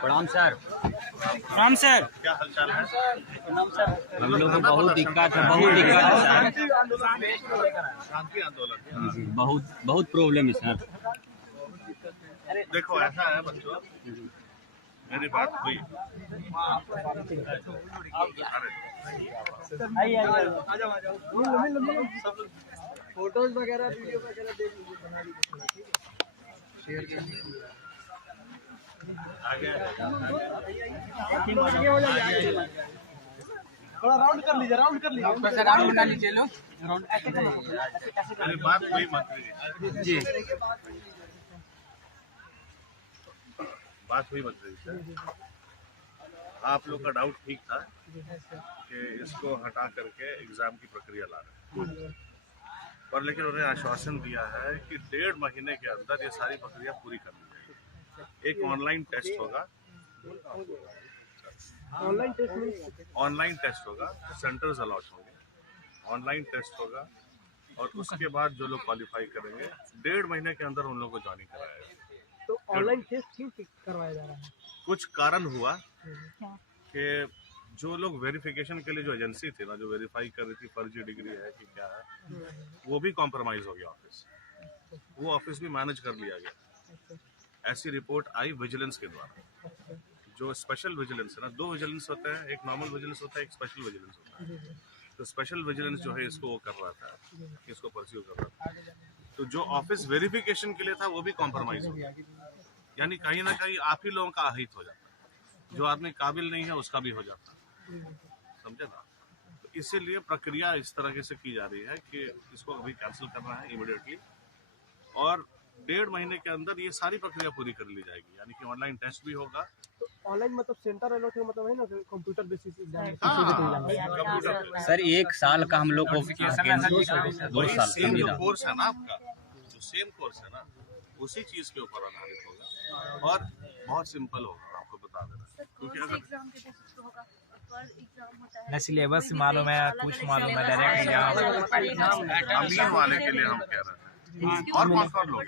प्रणाम सर। प्रणाम सर। क्या हालचाल है? हम लोग को बहुत दिक्कत है सर। शांति आंदोलन बहुत प्रॉब्लम है सर। देखो ऐसा है बच्चों, मेरी बात हुई। फोटोज वगैरह वीडियो वगैरह देख लीजिए, बना लीजिए, शेयर कर लीजिए। थोड़ा राउंड कर लीजिए, राउंड बना लीजिए लो। मेरी बात हुई मंत्री जी। बात हुई मंत्री जी से। आप लोग का डाउट ठीक था कि इसको हटा करके एग्जाम की प्रक्रिया ला रहे हैं, पर लेकिन उन्होंने आश्वासन दिया है कि 1.5 महीने के अंदर ये सारी प्रक्रिया पूरी कर ली जाएगी। एक ऑनलाइन टेस्ट होगा, ऑनलाइन टेस्ट होगा, सेंटर्स अलॉट होंगे, ऑनलाइन टेस्ट होगा और उसके बाद जो लोग क्वालिफाई करेंगे 1.5 महीने के अंदर उन लोगों को ज्वाइनिंग कराया जाएगा। तो ऑनलाइन टेस्ट क्यों करवाया जा रहा है? कुछ कारण हुआ कि जो लोग वेरिफिकेशन के लिए जो एजेंसी थी ना, जो वेरीफाई कर रही थी फर्जी डिग्री है कि क्या है, वो भी कॉम्प्रोमाइज हो गया ऑफिस। वो ऑफिस भी मैनेज कर लिया गया। ऐसी रिपोर्ट आई विजिलेंस के द्वारा। जो स्पेशल विजिलेंस है ना, 2 विजिलेंस होते हैं, एक नॉर्मल विजिलेंस होता है, एक स्पेशल विजिलेंस होता है। तो स्पेशल विजिलेंस जो है इसको वो कर रहा था, इसको परस्यू कर रहा था। तो जो ऑफिस वेरिफिकेशन के लिए था वो भी कॉम्प्रोमाइज हो गया। यानी कहीं ना कहीं आप ही लोगों का अहित हो जाता है, जो आदमी काबिल नहीं है उसका भी हो जाता है, समझे ना। तो इसीलिए प्रक्रिया इस तरह से की जा रही है कि इसको अभी कैंसिल करना है इमीडिएटली और 1.5 महीने के अंदर ये सारी प्रक्रिया पूरी कर ली जाएगी। यानी कि ऑनलाइन टेस्ट भी होगा। तो ऑनलाइन मतलब सेंटर अलॉट है, मतलब है ना कंप्यूटर बेसिस एग्जाम। सर 1 साल का हम लोग को 2 साल सेम जो कोर्स है ना आपका, जो सेम कोर्स है ना, उसी चीज के ऊपर आधारित होगा और बहुत सिंपल होगा, आपको बता देना। क्योंकि अगर न सिलेबस मालूम है, कुछ मालूम है, डायरेक्ट अमीन वाले के लिए हम कह रहे हैं। और कौन लोग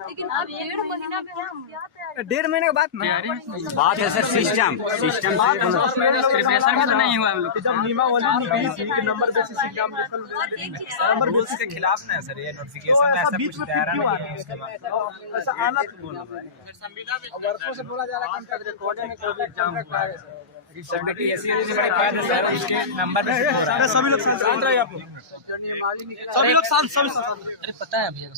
लेकिन अब 1.5 महीना में हम क्या तैयारी, 1.5 महीने के बाद बात है सर। सिस्टम प्रिपरेशन में तो नहीं हुआ हम लोग। जब नियमावली निकली थी कि number basis exam number rules के खिलाफ ना सर, ये नोटिफिकेशन में ऐसा कुछ दायरा नहीं है। उसके बाद ऐसा आना वर्षों से बोला जा रहा है कि रिकॉर्डिंग में कोई एग्जाम हुआ है। सभी लोग शांत रहिए, आप लोग सभी लोग शांत। अरे पता है भैया को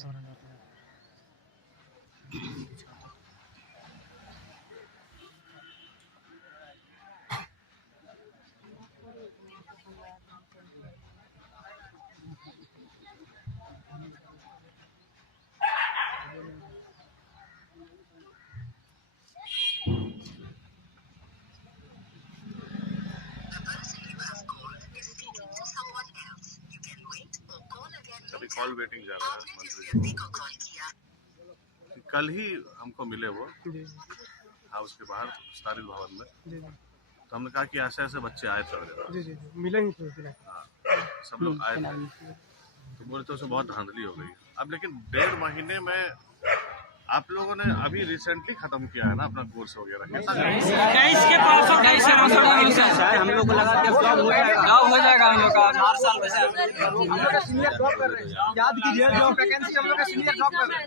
अभी कॉल वेटिंग जा रहा है मंत्री जी। कल ही हमको मिले वो हाउस के बाहर स्टारिल भवन में। तो हमने कहा कि ऐसे ऐसे बच्चे आए थे मेरे पास। जी मिले ही थे। हाँ, सब लोग आए थे। तो बोले तो उसे बहुत धांधली हो गई। अब लेकिन 1.5 महीने में आप लोगों ने अभी रिसेंटली खत्म किया है ना अपना कोर्स वगैरह, कैसा हम लोग को लगा हो जाएगा हम लोग का 4 साल में याद कीजिए जो वैकेंसी हम लोग का सीनियर जॉब कर रहे हैं।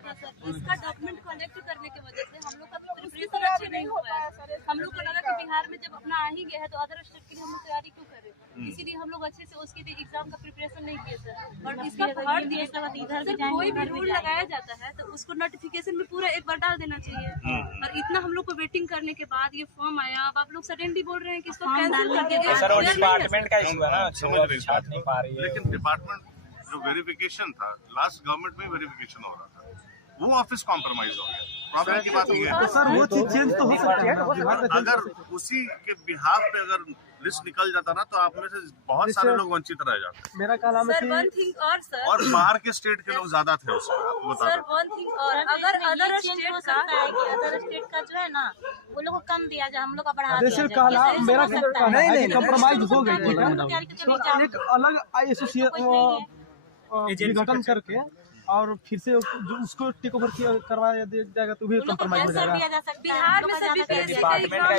इसका डॉक्यूमेंट कलेक्ट करने की वजह से हम लोग का प्रिपरेशन अच्छे नहीं हो पाया। हम लोग को लगा कि बिहार में जब अपना आ ही गया है तो अदर स्टेट के लिए हम लोग तैयारी क्यों करें, इसीलिए हम लोग अच्छे से उसके लिए एग्जाम का प्रिपरेशन नहीं किए सर। और इसका पहाड़ दिए सर, कोई भी रूल लगाया जाता है तो उसको नोटिफिकेशन में पूरा एक बार डाल देना चाहिए। और इतना हम लोग को वेटिंग करने के बाद ये फॉर्म आया, अब आप लोग सडनली बोल रहे हैं कि इसको कैंसिल कर दीजिए। सर वो डिपार्टमेंट का इशू है ना, समझ रही छाट नहीं पा रही है। लेकिन डिपार्टमेंट जो वेरिफिकेशन था, लास्ट गवर्नमेंट में वेरिफिकेशन हो रहा था, वो ऑफिस कॉम्प्रोमाइज हो गया। प्रॉब्लम की बात ये है सर वो चीज चेंज तो हो सकती है। अगर उसी के बिहाफ पे अगर लिस्ट निकल जाता ना तो आप में से बहुत सारे लोग वंचित रह जाते। मेरा कहना है सर वन थिंग और सर, और बाहर के स्टेट के लोग ज्यादा थे उससे, आपको बता सर दें। वन थिंग और अगर अदर स्टेट का जो है ना वो लोग को कम दिया जाए, हम लोग का बढ़ा जैसे दिया जाए। कहना मेरा सकता है। नहीं कंप्रोमाइज हो गई तो एक अलग एसोसिएशन विघटन करके और फिर से जो उसको टेक ओवर करवाया जाएगा तो भी कम्प्रोमाइज हो जाएगा। बिहार में सभी डिपार्टमेंट का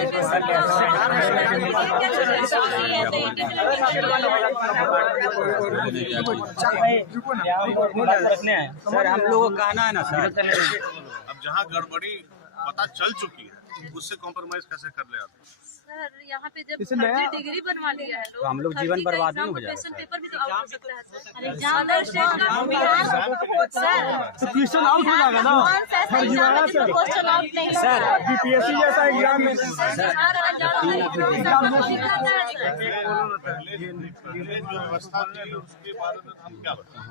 सर हम लोगों को कहना है ना सर, अब जहाँ गड़बड़ी पता चल चुकी है उससे कॉम्प्रोमाइज कैसे कर ले आते? सर यहाँ पे जब फर्जी डिग्री बनवा लिया है तो हम लोग जीवन बर्बाद नहीं हो जाएगा क्वेश्चन पेपर भी तो आउट हो सकता है सर। तो क्वेश्चन आउट हो जाएगा ना क्वेश्चन आउट नहीं सर। बीपीएससी जैसा एग्जाम में पहले जो व्यवस्था थी उसके बारे में हम क्या बताएं?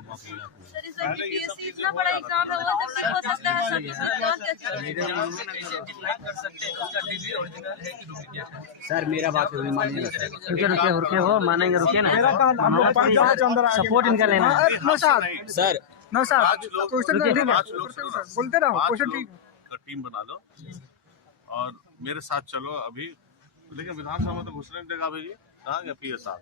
सर इस बीपीएससी इतना बड़ा एग्जाम है, वो जब तक हो सकता है सर सर मेरा बात हुई मानिए ना सर। रुके हो मानेंगे, रुके ना। मेरा कहना सपोर्ट इनका लेना है। सर पाँच लोग बोलते रहो क्वेश्चन ठीक का टीम बना लो और मेरे साथ चलो अभी, लेकिन विधानसभा में तो घुसने नहीं देगा भाई। कहाँ गया पीएस साहब?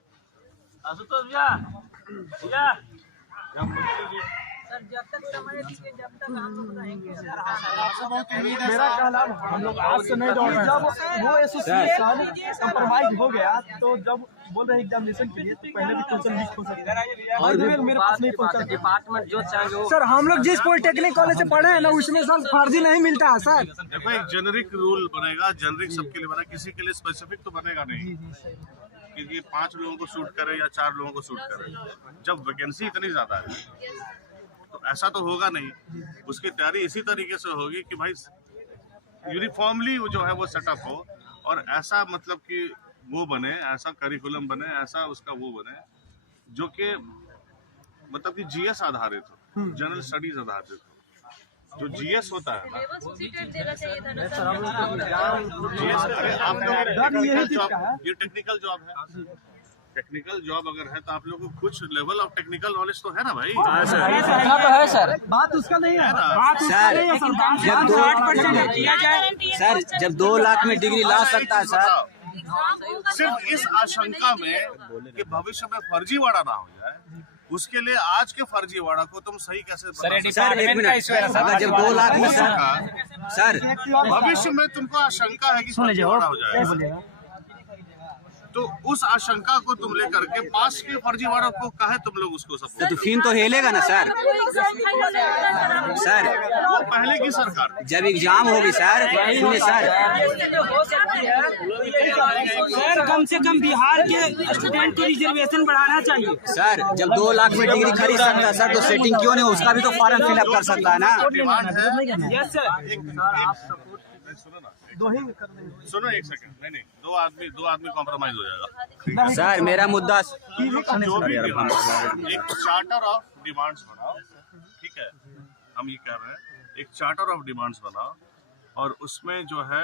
मेरा कहना हम लोग आज से नहीं दौड़ रहे। जब वो एसोसिएशन कम्प्रोमाइज हो गया तो जब बोल रहे एग्जामिनेशन के लिए तो पहले भी क्वेश्चन लीक हो सकता है और मेरे पास नहीं पहुंचा। डिपार्टमेंट जो चाहिए सर हम लोग जिस पॉलिटेक्निक कॉलेज से पढ़े हैं ना उसमें सर फर्जी नहीं मिलता है सर। देखो एक जेनरिक रूल बनेगा, जेनरिक सबके लिए बनेगा, किसी के लिए स्पेसिफिक तो बनेगा नहीं कि ये 5 लोगों को सूट करे या 4 लोगों को सूट करे। जब वैकेंसी इतनी ज्यादा है तो ऐसा तो होगा नहीं। उसकी तैयारी इसी तरीके से होगी कि भाई यूनिफॉर्मली जो है वो सेटअप हो और ऐसा मतलब कि वो बने, ऐसा करिकुलम बने, ऐसा उसका वो बने जो कि मतलब कि जीएस आधारित हो, जनरल स्टडीज आधारित हो। जो जीएस होता है ना, जीएस आप लोग ये टेक्निकल जॉब है। टेक्निकल जॉब अगर है तो आप लोगों को कुछ लेवल ऑफ टेक्निकल नॉलेज तो है ना भाई। तो है सर। बात उसका नहीं है सर जब 2 सर जब 2 लाख में डिग्री ला सकता है सर। सिर्फ इस आशंका में कि भविष्य में फर्जीवाड़ा ना हो जाए, उसके लिए आज के फर्जीवाड़ा को तुम सही कैसे सर एक मिनट, अगर जब 2 लाख में सर भविष्य में तुमको आशंका है कि फर्जीवाड़ा हो जाएगा, तो उस आशंका को तुम लेकर के पास के फर्जीवाड़ा को कहे तुम लोग उसको सब तो फिर तो हेलेगा ना सर। सर वो पहले की सरकार जब एग्जाम होगी सर, सुनिए सर कम से कम बिहार के स्टूडेंट को रिजर्वेशन बढ़ाना चाहिए। सर जब 2 लाख में डिग्री खरीद सकता है सर तो सेटिंग क्यों नहीं, उसका भी तो फॉर्म फिलअप कर सकता है ना। डिमांड है। Yes sir. सुनो एक सेकंड, नहीं दो आदमी कॉम्प्रोमाइज हो जाएगा। सर मेरा मुद्दा जो भी एक चार्टर ऑफ डिमांड्स बनाओ, ठीक है, हम ये कह रहे हैं एक चार्टर ऑफ डिमांड्स बनाओ और उसमें जो है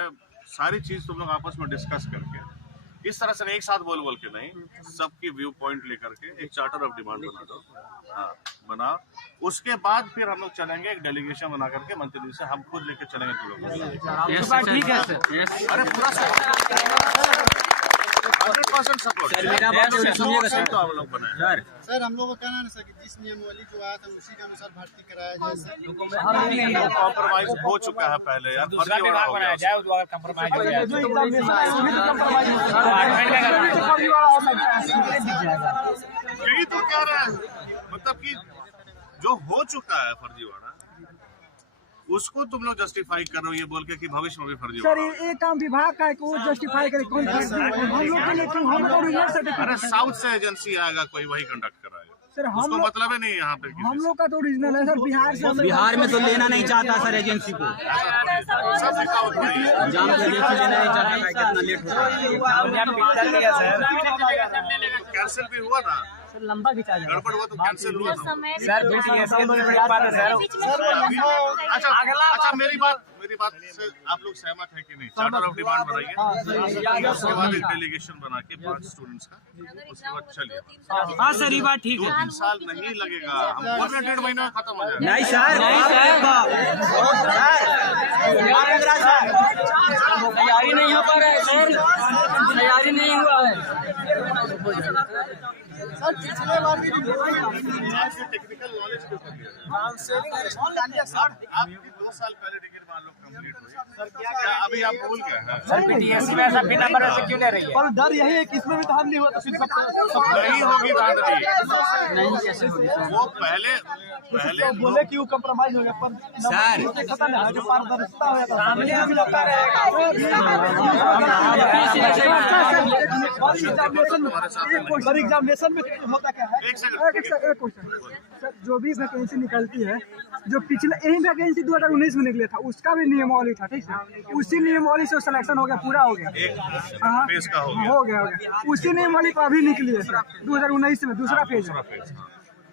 सारी चीज तुम लोग आपस में डिस्कस करके इस तरह से एक साथ बोल के नहीं, सबकी व्यू पॉइंट लेकर के एक चार्टर ऑफ डिमांड बना दो। हाँ बनाओ, उसके बाद फिर हम लोग चलेंगे एक डेलीगेशन बना करके मंत्री से हम खुद लेके चलेंगे तुम लोग। ठीक है सर। अरे पूरा 100% सपोर्ट। सर मेरा बात सुनिएगा सर। तो हम लोग बनाए सर हम लोग को कहना है सर कि जिस नियमावली जो आया था उसी के अनुसार भर्ती कराया जाए सर। कॉम्प्रोमाइज हो चुका है पहले यार, फर्जीवाड़ा हो गया। यही तो कह रहे हैं, मतलब कि जो हो चुका है फर्जीवाड़ा उसको तुम लोग जस्टिफाई कर रहे हो ये बोल के कि भविष्य में भी फर्जीवाड़ा। सर ये काम विभाग का है कि वो जस्टिफाई करे कौन हम लोग के लिए हम लोग अरे साउथ से एजेंसी आएगा कोई, वही कंडक्ट कराएगा सर। उसको मतलब है नहीं यहाँ पे हम लोग का तो ओरिजिनल है सर। बिहार से बिहार में तो लेना नहीं चाहता सर एजेंसी को, सब दिखावट नहीं है। एग्जाम के एजेंसी लेना नहीं चाहता, कितना लेट होता है। कैंसिल भी हुआ ना, लंबा खिंचा जाए, गड़बड़ हुआ तो कैंसिल हुआ ना। सर अच्छा मेरी बात से आप लोग सहमत है कि नहीं? चार्टर ऑफ डिमांड बनाइए, उसके बाद एक डेलीगेशन बना के 5 स्टूडेंट्स का, उसके बाद चलिए। हाँ सर ये बात ठीक है। 2-3 साल नहीं लगेगा, हम बोल रहे 1.5 महीने में खत्म हो जाएगा। नहीं सर तैयारी नहीं हो पा रहा है सर, तैयारी नहीं हुआ है। सर पिछले बार भी टेक्निकल नॉलेज के ऊपर लिया सर। आपकी 2 साल पहले डिग्री मान लो कंप्लीट हुई, क्या अभी आप भूल गए हैं? सर बीटीएससी में ऐसा बिना नंबर से क्यों ले रही है? पर डर यही है कि इसमें भी धांधली हुआ तो फिर नहीं होगी धांधली। वो पहले बोले कि वो कंप्रोमाइज हो गया, पर सर पता नहीं जो पारदर्शिता हो जाता है एग्जामिनेशन में होता क्या है। एक सेकंड सर जो भी वैकेंसी निकलती है, जो पिछले यही वैकेंसी 2019 में निकले था उसका भी नियमावली था, ठीक है, उसी नियमावली से सिलेक्शन हो गया, पूरा हो गया, एक फेज का हो गया उसी नियमावली का अभी निकली है सर 2019 में दूसरा फेज है।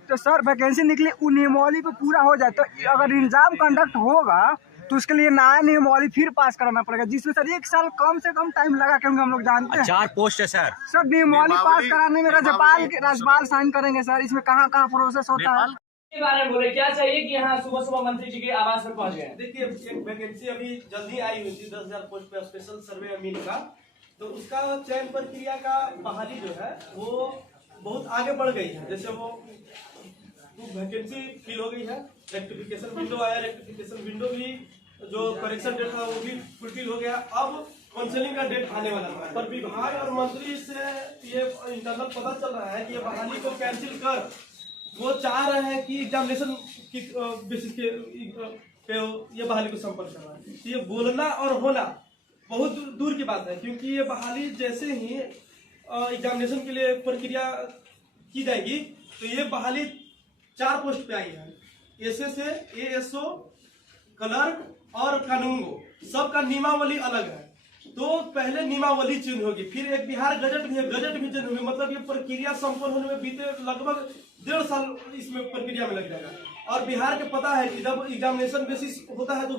तो सर वैकेंसी निकली उन नियमावली पे पूरा हो जाए, तो अगर एग्जाम कंडक्ट होगा तो उसके लिए नया नियमावली फिर पास कराना पड़ेगा, जिसमें सर 1 साल कम से कम टाइम लगा क्योंकि हम लोग जानते हैं 4 पोस्ट है सर। सर नियमावली पास कराने में राज्यपाल साइन करेंगे सर, इसमें कहाँ प्रोसेस होता है। के बारे में बोले क्या चाहिए कि यहाँ सुबह सुबह मंत्री जी के आवास पर पहुंच गए। देखिए एक वैकेंसी अभी जल्दी आई हुई थी 10,000 पोस्ट पे स्पेशल सर्वे अमीन का, तो उसका चयन प्रक्रिया का बहाली जो है वो बहुत आगे बढ़ गई है। जैसे वो वैकेंसी फिल हो गई है, रेक्टिफिकेशन विंडो आया, रेक्टिफिकेशन विंडो भी जो करेक्शन डेट था वो भी फुलफिल हो गया। अब काउंसलिंग का डेट आने वाला है, पर विभाग और मंत्री से ये इंटरनल पता चल रहा है कि ये बहाली को कैंसिल कर वो चाह रहे हैं कि एग्जामिनेशन की बेसिस पे ये बहाली को संपर्क करना है। ये बोलना और होना बहुत दूर की बात है, क्योंकि ये बहाली जैसे ही एग्जामिनेशन के लिए प्रक्रिया की जाएगी तो ये बहाली 4 पोस्ट पे आई है। एसएसए, एएसओ, क्लर्क और कानूनगो, सबका नियमावली अलग है। तो पहले नियमावली चेंज होगी, फिर एक बिहार गजट भी है, गजट भी चेंज होगी। मतलब ये प्रक्रिया संपन्न होने में बीते लगभग 1.5 साल इसमें प्रक्रिया में लग जाएगा। और बिहार के पता है कि जब एग्जामिनेशन बेसिस होता है तो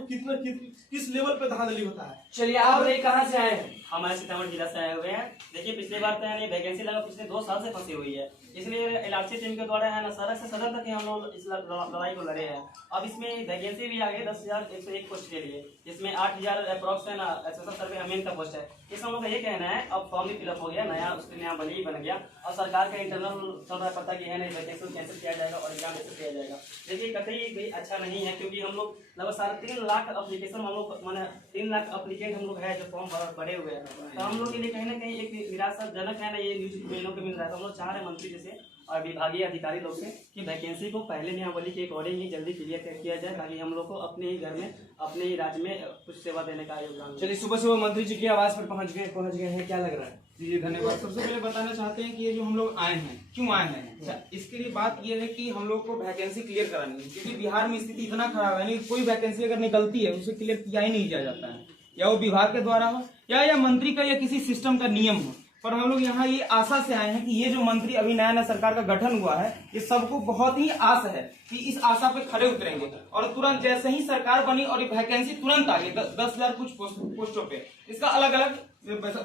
किस लेवल पे धांधली होता है। चलिए आप कहाँ से आए हैं? हमारे सीतामढ़ी जिला से आए हुए हैं। देखिए पिछले बार तो यानी वैकेंसी लगा पिछले 2 साल से फंसी हुई है, इसलिए एलआरसी टीम के द्वारा है ना सदर से सदर तक ही हम लोग इस लड़ाई को लड़े हैं। अब इसमें वैकेंसी भी आ गई 10,101 पोस्ट के लिए, जिसमें 8,000 अप्रॉक्स है ना स्पेशल सर्वे अमीन का पोस्ट है। इस हम लोग का ये कहना है अब फॉर्म भी फिलअप हो गया, नया उसके नया बली बन गया और सरकार का इंटरनल चल रहा पता कि है नहीं वैकेंसी कैंसिल किया जाएगा और एग्जाम कैंसिल किया जाएगा। देखिए कतई अच्छा नहीं है, क्योंकि हम लोग लगभग 3.5 लाख अप्लीकेशन हम लोग मैंने 3 लाख अप्लीकेंट हम लोग है जो फॉर्म भरे हुए हैं। तो हम लोग के लिए कहीं ना कहीं एक निराशाजनक है ना ये न्यूज महीनों के मिल रहा है। तो हम लोग चाह रहे हैं मंत्री जैसे और विभागीय अधिकारी लोग से कि वैकेंसी को पहले नियमावली के अकॉर्डिंग ही जल्दी क्लियर किया जाए, ताकि हम लोग को अपने ही घर में अपने ही राज्य में कुछ सेवा देने का योगदान। चलिए सुबह सुबह मंत्री जी के आवास पर पहुंच गए हैं, क्या लग रहा है? जी धन्यवाद। सबसे पहले बताना चाहते हैं कि ये जो हम लोग आए हैं क्यों आए हैं, इसके लिए बात ये है कि हम लोग को वैकेंसी क्लियर करानी है, क्योंकि बिहार में स्थिति इतना खराब है नहीं, कोई वैकेंसी अगर निकलती है उसे क्लियर किया ही नहीं जाता है, या वो विभाग के द्वारा हो या मंत्री का या किसी सिस्टम का नियम हो। पर हम लोग यहाँ ये आशा से आए हैं कि ये जो मंत्री अभी नया सरकार का गठन हुआ है, ये सबको बहुत ही आस है कि इस आशा पे खड़े उतरेंगे और तुरंत जैसे ही सरकार बनी और वैकेंसी तुरंत आ गई 10,000 कुछ पोस्टों पे। इसका अलग अलग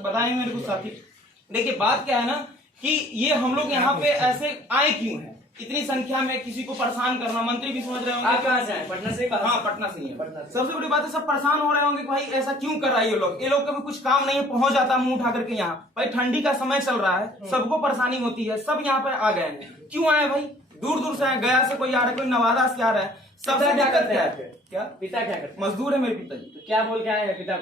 बताएंगे मेरे को साथी। देखिए बात क्या है ना कि ये हम लोग यहाँ पे ऐसे आए क्यों हैं, इतनी संख्या में किसी को परेशान करना। मंत्री भी समझ रहे होंगे। आप कहाँ से आए? पटना से? हाँ पटना से ही है। सबसे बड़ी बात है सब परेशान हो रहे होंगे कि भाई ऐसा क्यों कर रहा है ये लोग का भी कुछ काम नहीं है, पहुंच जाता मुंह उठा करके यहाँ। भाई ठंडी का समय चल रहा है, सबको परेशानी होती है, सब यहाँ पे आ गए हैं। क्यों आए भाई? दूर दूर से आए, गया से कोई आ रहा है, कोई नवादा से आ रहा है। सबसे क्या करते हैं? क्या पिता क्या करते हैं? मजदूर है मेरे पिताजी। तो क्या बोल के आए हैं पिता को?